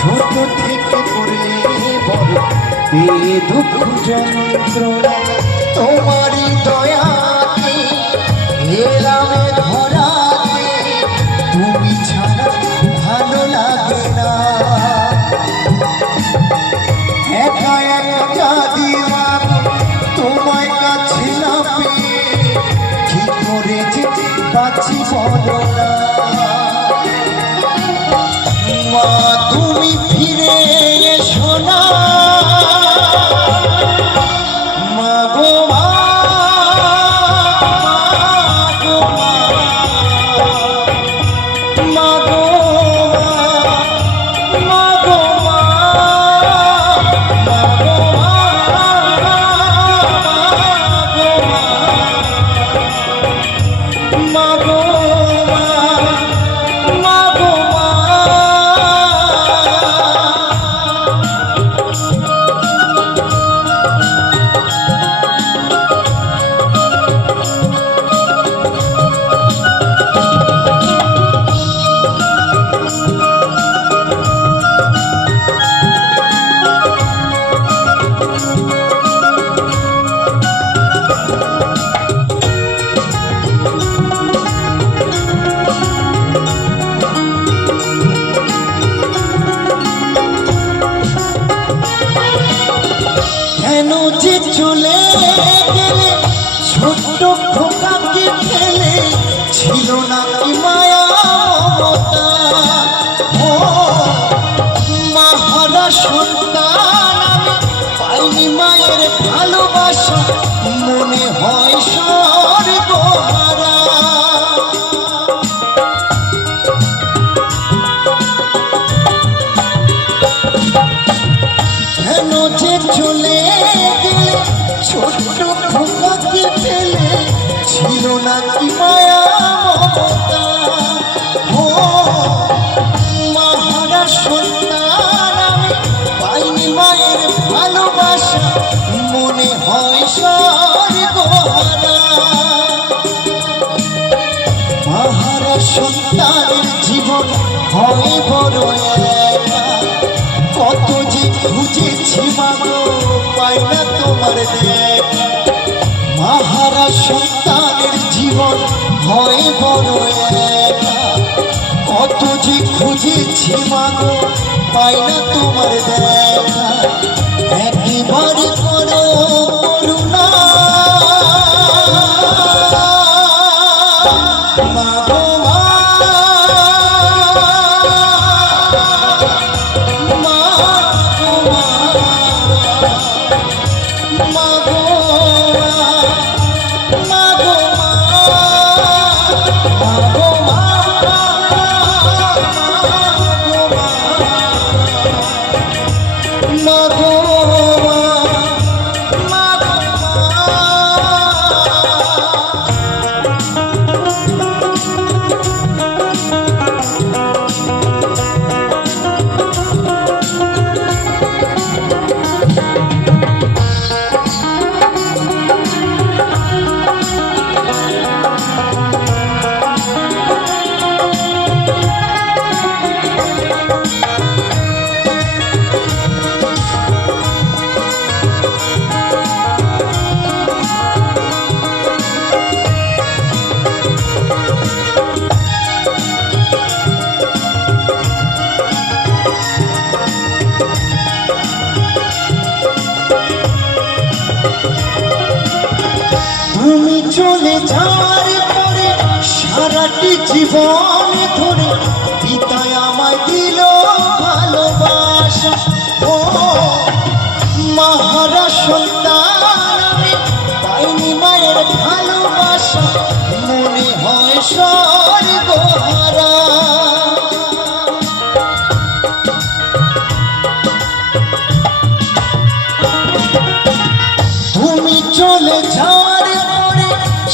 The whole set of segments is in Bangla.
ছোট থেকে করলে বড় এ দুঃখ যন্ত্রণা তোমারই দয়াতে এলাম ধরাতে তুমি ছাড়া ভালো লাগে না একা একা দিওয়া তোমায় কাছে না পেয়ে কি করে যে বাঁচি বলো না মা তুমি ফিরে এসো না মা গো মা মা গো মা গো মা মা গো কেন যে চলে গেলে ছোট্ট খোকাকে ফেলে ছিল না কি মায়া মমতা ও মাহারা সন্তান আমি পাইনি মায়ের ভালোবাসা মনে হয় স্বর্গহারা কেন যে চলে গেলে ছোট্ট খোকাকে ফেলে ছিল না কি মায়া মমতা ও মাহারা সন্তান আমি পাইনি মায়ের ভালোবাসা মনে হয় স্বর্গহারা মাহারা সন্তানের জীবন হয় বড় একা কত যে খুঁজেছি মাগো পাই না তোমার দেখা মাহারা সন্তানের জীবন হয় বড় একা কত যে খুঁজেছি মাগো পাই না তোমার দেখা একেবারে করো করুণা মাগো তুমি চলে যাওয়ার পরে সারাটি জীবন ধরে পিতায় আমায় দিল ভালোবাসা ও মাহারা সন্তান আমি পাইনি মায়ের ভালোবাসা মনে হয় স্বর্গহারা তুমি চলে যাওয়ার পরে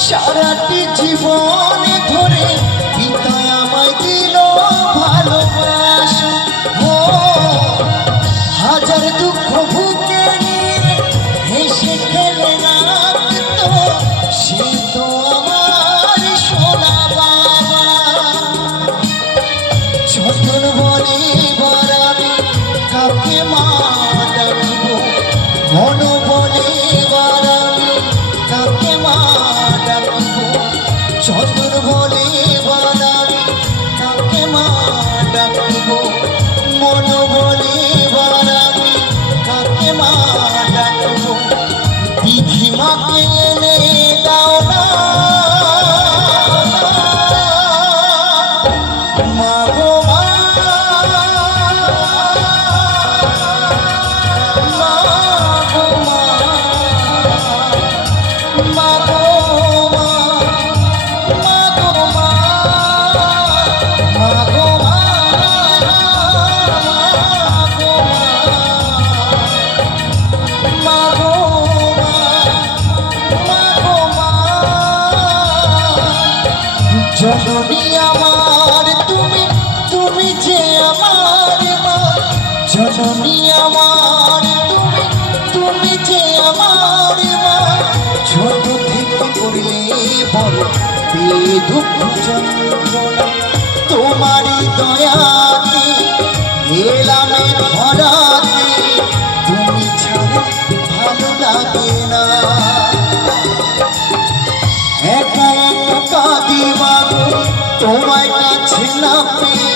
সারাটি জীবন ধরে পিতায় আমায় দিল ভালোবাসা ও হাজার দুঃখ বুকে নিয়ে হেসে খেলে রাখতো সে তো আমার সোনা বাবা জননী আমার তুমি, তুমি যে আমার মা। ছোট থেকে করলে বড় দুঃখ যন্ত্রণা, তোমারই দয়াতে এলামে ধরাতে, তুমি ছাড়া ভালো লাগে না। একা একা কাঁদি মাগো তোমায় কাছে না পেয়ে,